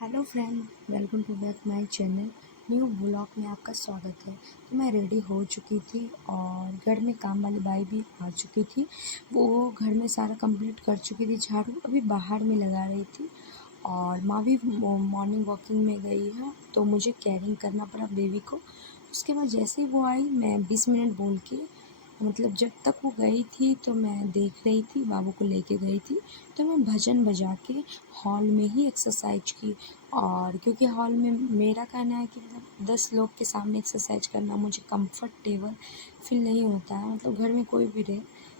Hello friend, welcome to back my channel. New blog में आपका स्वागत है। तो मैं रेडी हो चुकी थी और घर में काम वाली बाई भी आ चुकी थी। वो घर में सारा कंप्लीट कर चुकी थी, झाड़ू अभी बाहर में लगा रही थी। और माँ भी मॉर्निंग वॉकिंग में गई है, तो मुझे कैरिंग करना पड़ा बेबी को। उसके बाद जैसे ही वो आई, मैं 20 मिनट बोल के, मतलब जब तक वो गई थी तो मैं देख रही थी, बाबू को लेके गई थी। तो मैं भजन बजा के हॉल में ही एक्सरसाइज की। और क्योंकि हॉल में मेरा कहना है कि मतलब 10 लोग के सामने एक्सरसाइज करना मुझे कंफर्टेबल फील नहीं होता है। मतलब घर में कोई भी रहे,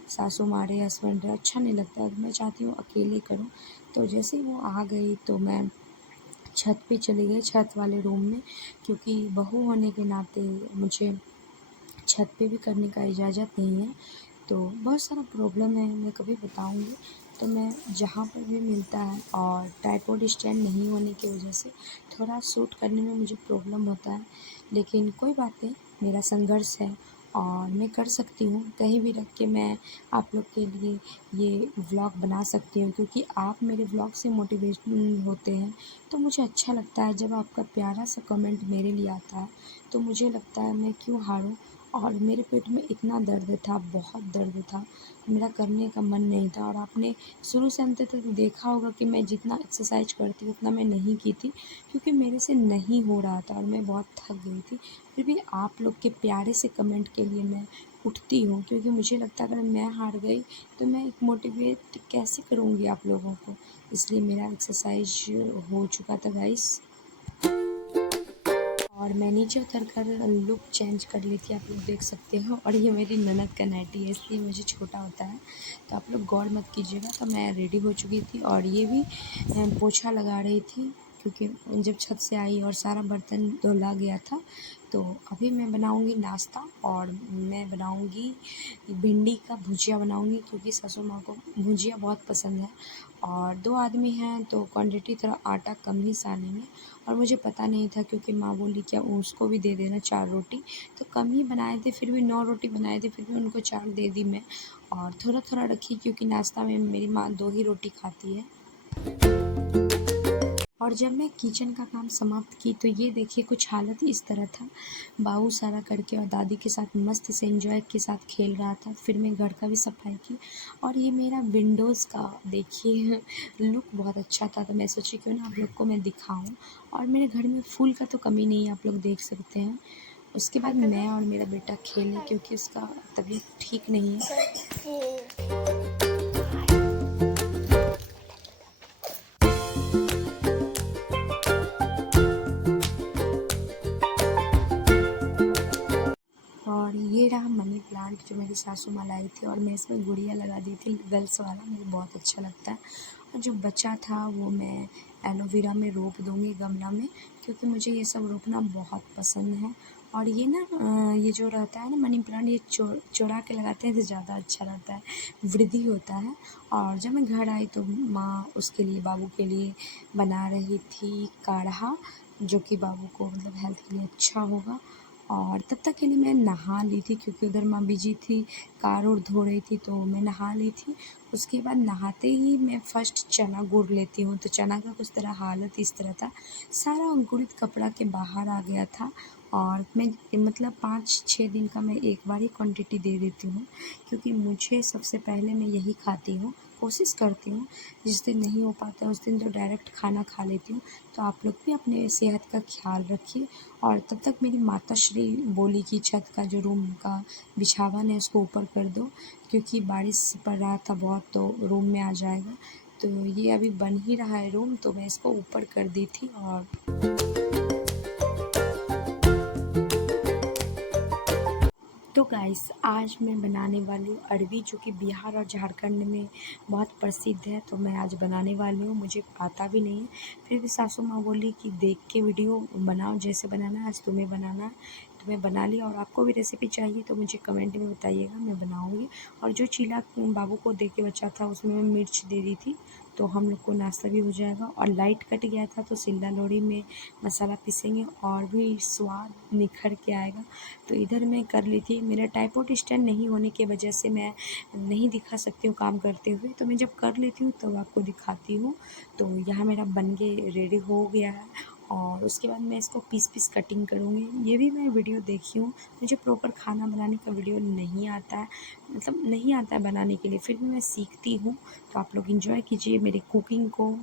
सासू माँ रहे, हस्बैंड रहे, अच्छा नहीं लगता है। मैं चाहती हूँ अकेले करूँ। तो जैसे ही वो आ गई तो मैं छत पे चली गई, छत वाले रूम में, क्योंकि बहू होने के नाते मुझे छत पे भी करने का इजाज़त नहीं है। तो बहुत सारा प्रॉब्लम है, मैं कभी बताऊँगी। तो मैं जहाँ पर भी मिलता है, और ट्राइपॉड स्टैंड नहीं होने की वजह से थोड़ा शूट करने में मुझे प्रॉब्लम होता है। लेकिन कोई बात नहीं, मेरा संघर्ष है और मैं कर सकती हूँ। कहीं भी रख के मैं आप लोग के लिए ये व्लॉग बना सकती हूँ, क्योंकि आप मेरे व्लॉग से मोटिवेशन होते हैं। तो मुझे अच्छा लगता है जब आपका प्यारा सा कमेंट मेरे लिए आता है। तो मुझे लगता है मैं क्यों हारूँ। और मेरे पेट में इतना दर्द था, बहुत दर्द था, मेरा करने का मन नहीं था। और आपने शुरू से अंत तक देखा होगा कि मैं जितना एक्सरसाइज करती हूँ उतना मैं नहीं की थी, क्योंकि मेरे से नहीं हो रहा था और मैं बहुत थक गई थी। फिर भी आप लोग के प्यारे से कमेंट के लिए मैं उठती हूँ, क्योंकि मुझे लगता है अगर मैं हार गई तो मैं एक मोटिवेट कैसे करूँगी आप लोगों को। इसलिए मेरा एक्सरसाइज हो चुका था गाइस। और मैं नीचे उतर कर लुक चेंज कर ली थी, आप लोग देख सकते हो। और ये मेरी ननद का नाइटी है, इसलिए मुझे छोटा होता है, तो आप लोग गौर मत कीजिएगा। तो मैं रेडी हो चुकी थी और ये भी पोछा लगा रही थी, क्योंकि जब छत से आई और सारा बर्तन धुला गया था। तो अभी मैं बनाऊंगी नाश्ता, और मैं बनाऊंगी भिंडी का भुजिया बनाऊंगी, क्योंकि सासू माँ को भुजिया बहुत पसंद है। और 2 आदमी हैं तो क्वांटिटी थोड़ा आटा कम ही सानेंगे। और मुझे पता नहीं था, क्योंकि माँ बोली क्या उसको भी दे देना 4 रोटी। तो कम ही बनाए थे, फिर भी 9 रोटी बनाए थे, फिर भी उनको 4 दे दी मैं। और थोड़ा-थोड़ा रखी, क्योंकि नाश्ता में मेरी माँ 2 ही रोटी खाती है। और जब मैं किचन का काम समाप्त की तो ये देखिए कुछ हालत इस तरह था। बाबू सारा करके और दादी के साथ मस्त से एंजॉय के साथ खेल रहा था। फिर मैं घर का भी सफाई की। और ये मेरा विंडोज़ का देखिए लुक बहुत अच्छा था, तो मैं सोची क्यों ना आप लोग को मैं दिखाऊं। और मेरे घर में फूल का तो कमी नहीं है, आप लोग देख सकते हैं। उसके बाद मैं और मेरा बेटा खेले, क्योंकि उसका तबीयत ठीक नहीं है। और ये रहा मनी प्लांट जो मेरी सासू माँ लाई थी, और मैं इसमें गुड़िया लगा दी थी, गर्ल्स वाला, मुझे बहुत अच्छा लगता है। और जो बचा था वो मैं एलोवेरा में रोप दूँगी गमला में, क्योंकि मुझे ये सब रोपना बहुत पसंद है। और ये ना ये जो रहता है ना मनी प्लांट, ये चौड़ा के लगाते हैं तो ज़्यादा अच्छा रहता है, वृद्धि होता है। और जब मैं घर आई तो माँ उसके लिए, बाबू के लिए बना रही थी काढ़ा, जो कि बाबू को मतलब हेल्थ के लिए अच्छा होगा। और तब तक के लिए मैं नहा ली थी, क्योंकि उधर माँ बिजी थी, कार और धो रही थी, तो मैं नहा ली थी। उसके बाद नहाते ही मैं फ़र्स्ट चना गुड़ लेती हूँ, तो चना का कुछ तरह हालत इस तरह था, सारा अंकुरित कपड़ा के बाहर आ गया था। और मैं मतलब 5-6 दिन का मैं एक बार ही क्वांटिटी दे देती हूँ, क्योंकि मुझे सबसे पहले मैं यही खाती हूँ, कोशिश करती हूँ। जिस दिन नहीं हो पाता उस दिन तो डायरेक्ट खाना खा लेती हूँ। तो आप लोग भी अपने सेहत का ख्याल रखिए। और तब तक मेरी माताश्री बोली कि छत का जो रूम का बिछावन है उसको ऊपर कर दो, क्योंकि बारिश पड़ रहा था बहुत, तो रूम में आ जाएगा। तो ये अभी बन ही रहा है रूम, तो मैं इसको ऊपर कर दी थी। और तो गाइस, आज मैं बनाने वाली हूँ अरबी, जो कि बिहार और झारखंड में बहुत प्रसिद्ध है। तो मैं आज बनाने वाली हूँ, मुझे आता भी नहीं है। फिर भी सासू माँ बोली कि देख के वीडियो बनाओ, जैसे बनाना है आज तुम्हें बनाना है। तो मैं बना ली। और आपको भी रेसिपी चाहिए तो मुझे कमेंट में बताइएगा, मैं बनाऊँगी। और जो चीला बाबू को दे के बचा था उसमें मैं मिर्च दे दी थी, तो हम लोग को नाश्ता भी हो जाएगा। और लाइट कट गया था तो सिल्ला लोड़ी में मसाला पीसेंगे और भी स्वाद निखर के आएगा। तो इधर मैं कर ली थी। मेरा ट्राइपॉड स्टैंड नहीं होने की वजह से मैं नहीं दिखा सकती हूँ काम करते हुए, तो मैं जब कर लेती हूँ तब आपको दिखाती हूँ। तो यहाँ मेरा बन के रेडी हो गया है और उसके बाद मैं इसको पीस पीस कटिंग करूँगी। ये भी मैं वीडियो देखी हूँ। मुझे प्रॉपर खाना बनाने का वीडियो नहीं आता है, मतलब नहीं आता है बनाने के लिए, फिर भी मैं सीखती हूँ। तो आप लोग एंजॉय कीजिए मेरी कुकिंग को।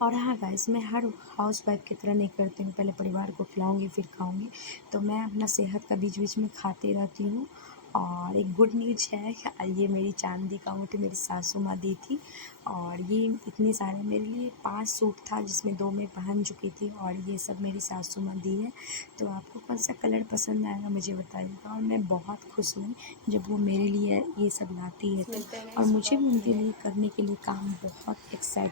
और हाँ गाइस, मैं हर हाउस वाइफ की तरह नहीं करती हूँ, पहले परिवार को खिलाऊंगी फिर खाऊंगी। तो मैं अपना सेहत का बीच बीच में खाती रहती हूँ। और एक गुड न्यूज़ है कि ये मेरी चांदी का अंगूठी मेरी सासू माँ दी थी। और ये इतने सारे मेरे लिए 5 सूट था जिसमें 2 मैं पहन चुकी थी और ये सब मेरी सासू माँ दी है। तो आपको कौन सा कलर पसंद आएगा मुझे बताइएगा। और मैं बहुत खुश हुई जब वो मेरे लिए ये सब लाती है तो। और मुझे भी उनके लिए करने के लिए काम बहुत एक्साइट